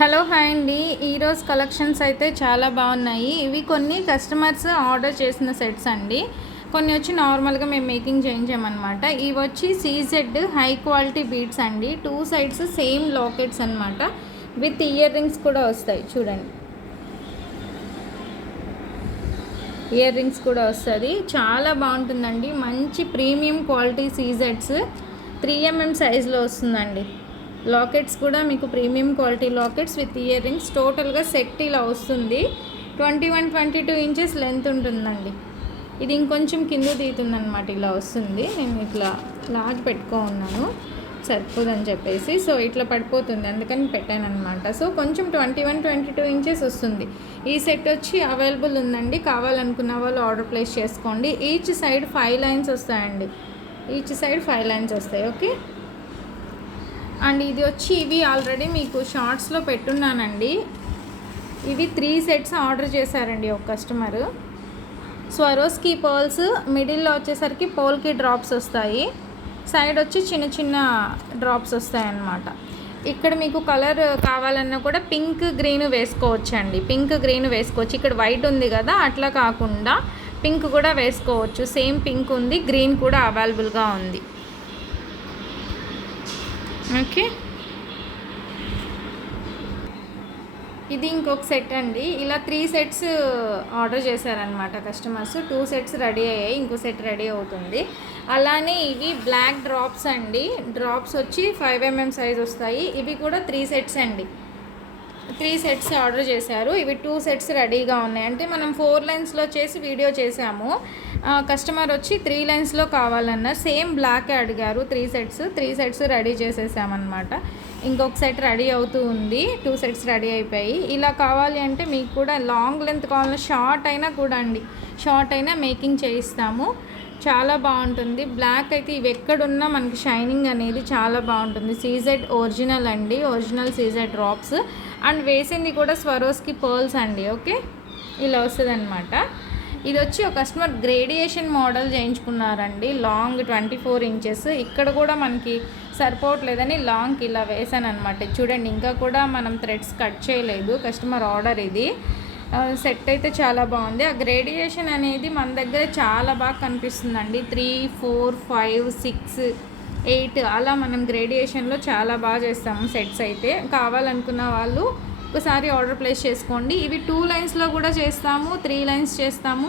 Hello hi అండి. ఈరోజు collections అయితే చాలా బాగున్నాయి. ఇవి కొన్ని కస్టమర్స్ ఆర్డర్ చేసిన సెట్స్ అండి. కొన్ని వచ్చి నార్మల్గా మేము మేకింగ్ చేయించామన్నమాట. ఇవి వచ్చి సీజెడ్ హై క్వాలిటీ బీడ్స్ అండి. 2 సైడ్స్ సేమ్ లాకెట్స్ అనమాట. విత్ ఇయర్ రింగ్స్ కూడా వస్తాయి. చూడండి, ఇయర్ రింగ్స్ కూడా వస్తుంది. చాలా బాగుంటుందండి. మంచి ప్రీమియం క్వాలిటీ సీజెడ్స్ 3mm సైజులో వస్తుందండి. లాకెట్స్ కూడా మీకు premium quality lockets with ear rings. టోటల్గా సెట్ ఇలా వస్తుంది. 21-22 ఇంచెస్ లెంత్ ఉంటుందండి. ఇది ఇంకొంచెం కింద తీతుందనమాట. ఇలా వస్తుంది. నేను ఇట్లా లాగి పెట్టుకున్నాను సరిపోదని చెప్పేసి. సో ఇట్లా పడిపోతుంది, అందుకని పెట్టాను అనమాట. సో కొంచెం 21-22 ఇంచెస్ వస్తుంది. ఈ సెట్ వచ్చి అవైలబుల్ ఉందండి. కావాలనుకున్న వాళ్ళు ఆర్డర్ ప్లేస్ చేసుకోండి. ఈచ్ సైడ్ 5 లైన్స్ వస్తాయండి. ఈచ్ సైడ్ 5 లైన్స్ వస్తాయి. ఓకే. అండ్ ఇది వచ్చి ఇవి ఆల్రెడీ మీకు షార్ట్స్లో పెట్టున్నానండి. ఇవి 3 సెట్స్ ఆర్డర్ చేశారండి ఒక కస్టమరు. స్వరోస్కి పర్ల్స్, మిడిల్లో వచ్చేసరికి పోల్కి డ్రాప్స్ వస్తాయి. సైడ్ వచ్చి చిన్న చిన్న డ్రాప్స్ వస్తాయి అన్నమాట. ఇక్కడ మీకు కలర్ కావాలన్నా కూడా పింక్ గ్రీన్ వేసుకోవచ్చు అండి. పింక్ గ్రీన్ వేసుకోవచ్చు. ఇక్కడ వైట్ ఉంది కదా, అట్లా కాకుండా పింక్ కూడా వేసుకోవచ్చు. సేమ్ పింక్ ఉంది, గ్రీన్ కూడా అవైలబుల్గా ఉంది. ఓకే. ఇది ఇంకొక సెట్ అండి. ఇలా 3 సెట్స్ ఆర్డర్ చేశారనమాట కస్టమర్స్. 2 సెట్స్ రెడీ అయ్యాయి, ఇంకో సెట్ రెడీ అవుతుంది. అలానే ఇవి బ్లాక్ డ్రాప్స్ అండి. డ్రాప్స్ వచ్చి 5mm సైజ్ వస్తాయి. ఇవి కూడా 3 సెట్స్ అండి. 3 సెట్స్ ఆర్డర్ చేశారు. ఇవి 2 సెట్స్ రెడీగా ఉన్నాయి. అంటే మనం 4 లైన్స్లో చేసి వీడియో చేసాము. కస్టమర్ వచ్చి 3 లైన్స్లో కావాలన్నారు. సేమ్ బ్లాకే అడిగారు. 3 సెట్స్ రెడీ చేసేసామన్నమాట. ఇంకొక సెట్ రెడీ అవుతూ ఉంది. 2 సెట్స్ రెడీ అయిపోయి. ఇలా కావాలి అంటే మీకు కూడా లాంగ్ లెంత్ కావాలన్నా, షార్ట్ అయినా కూడా అండి, షార్ట్ అయినా మేకింగ్ చేయిస్తాము. చాలా బాగుంటుంది. బ్లాక్ అయితే ఇవి ఎక్కడున్నా మనకి షైనింగ్ అనేది చాలా బాగుంటుంది. సీజెడ్ ఒరిజినల్ అండి, ఒరిజినల్ సీజెడ్ డ్రాప్స్. అండ్ వేసింది కూడా స్వరోస్కి పర్ల్స్ అండి. ఓకే, ఇలా వస్తుంది అనమాట. ఇది వచ్చి ఒక కస్టమర్ గ్రేడియేషన్ మోడల్ చేయించుకున్నారండి. Long 24 inches. ఇక్కడ కూడా మనకి సరిపోవట్లేదని లాంగ్ ఇలా వేసాను అనమాట. చూడండి, ఇంకా కూడా మనం థ్రెడ్స్ కట్ చేయలేదు. కస్టమర్ ఆర్డర్ ఇది. సెట్ అయితే చాలా బాగుంది. ఆ గ్రేడియేషన్ అనేది మన దగ్గర చాలా బాగా కనిపిస్తుందండి. 3, 4, 5, 6, 8 అలా మనం గ్రేడియేషన్లో చాలా బాగా చేస్తాము సెట్స్. అయితే కావాలనుకున్న వాళ్ళు ఒకసారి ఆర్డర్ ప్లేస్ చేసుకోండి. ఇవి 2 లైన్స్లో కూడా చేస్తాము, 3 లైన్స్ చేస్తాము.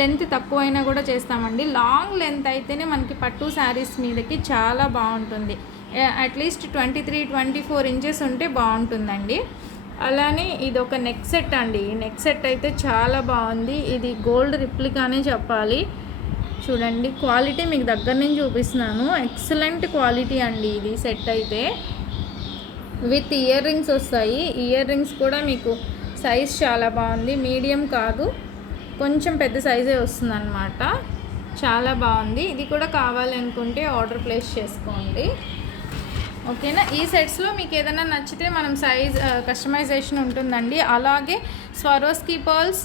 లెంత్ తక్కువైనా కూడా చేస్తామండి. లాంగ్ లెంత్ అయితేనే మనకి పట్టు శారీస్ మీదకి చాలా బాగుంటుంది. అట్లీస్ట్ 23-24 ఇంచెస్ ఉంటే బాగుంటుందండి. అలానే ఇది ఒక నెక్ సెట్ అండి. ఈ నెక్ సెట్ అయితే చాలా బాగుంది. ఇది గోల్డ్ రిప్లికానే చెప్పాలి. చూడండి, క్వాలిటీ మీకు దగ్గర నుంచి చూపిస్తున్నాను. ఎక్సలెంట్ క్వాలిటీ అండి ఇది సెట్ అయితే. విత్ ఇయర్ రింగ్స్ వస్తాయి. ఇయర్ రింగ్స్ కూడా మీకు సైజ్ చాలా బాగుంది. మీడియం కాదు, కొంచెం పెద్ద సైజే వస్తుంది అనమాట. చాలా బాగుంది. ఇది కూడా కావాలి అనుకుంటే ఆర్డర్ ప్లేస్ చేసుకోండి. ఓకేనా. ఈ సెట్స్లో మీకు ఏదైనా నచ్చితే మనం సైజ్ కస్టమైజేషన్ ఉంటుందండి. అలాగే స్వరోస్కి పర్ల్స్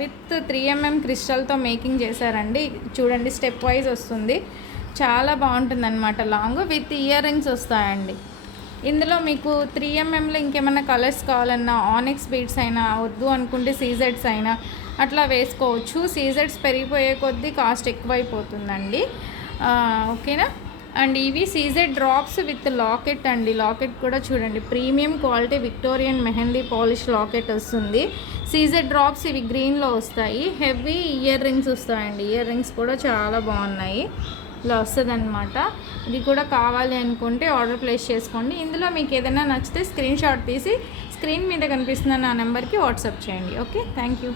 విత్ 3mm క్రిస్టల్తో మేకింగ్ చేశారండి. చూడండి, స్టెప్ వైజ్ వస్తుంది. చాలా బాగుంటుంది అనమాట. లాంగ్ విత్ ఇయర్ రింగ్స్ వస్తాయండి. ఇందులో మీకు 3mmలో ఇంకేమైనా కలర్స్ కావాలన్నా, ఆనిక్స్ బీడ్స్ అయినా, వద్దు అనుకుంటే సీజెడ్స్ అయినా అట్లా వేసుకోవచ్చు. సీజెడ్స్ పెరిగిపోయే కొద్దీ కాస్ట్ ఎక్కువైపోతుందండి. ఓకేనా. అండ్ ఇవి సీజెడ్ డ్రాప్స్ విత్ లాకెట్ అండి. లాకెట్ కూడా చూడండి, premium quality Victorian mehndi polish locket వస్తుంది. సీజెడ్ డ్రాప్స్ ఇవి గ్రీన్లో వస్తాయి. హెవీ ఇయర్ రింగ్స్ వస్తాయండి. ఇయర్ రింగ్స్ కూడా చాలా బాగున్నాయి. ఇలా వస్తుంది అనమాట. ఇది కూడా కావాలి అనుకుంటే ఆర్డర్ ప్లేస్ చేసుకోండి. ఇందులో మీకు ఏదైనా నచ్చితే స్క్రీన్ షాట్ తీసి స్క్రీన్ మీద కనిపిస్తున్న నా నెంబర్కి వాట్సాప్ చేయండి. Okay, thank you.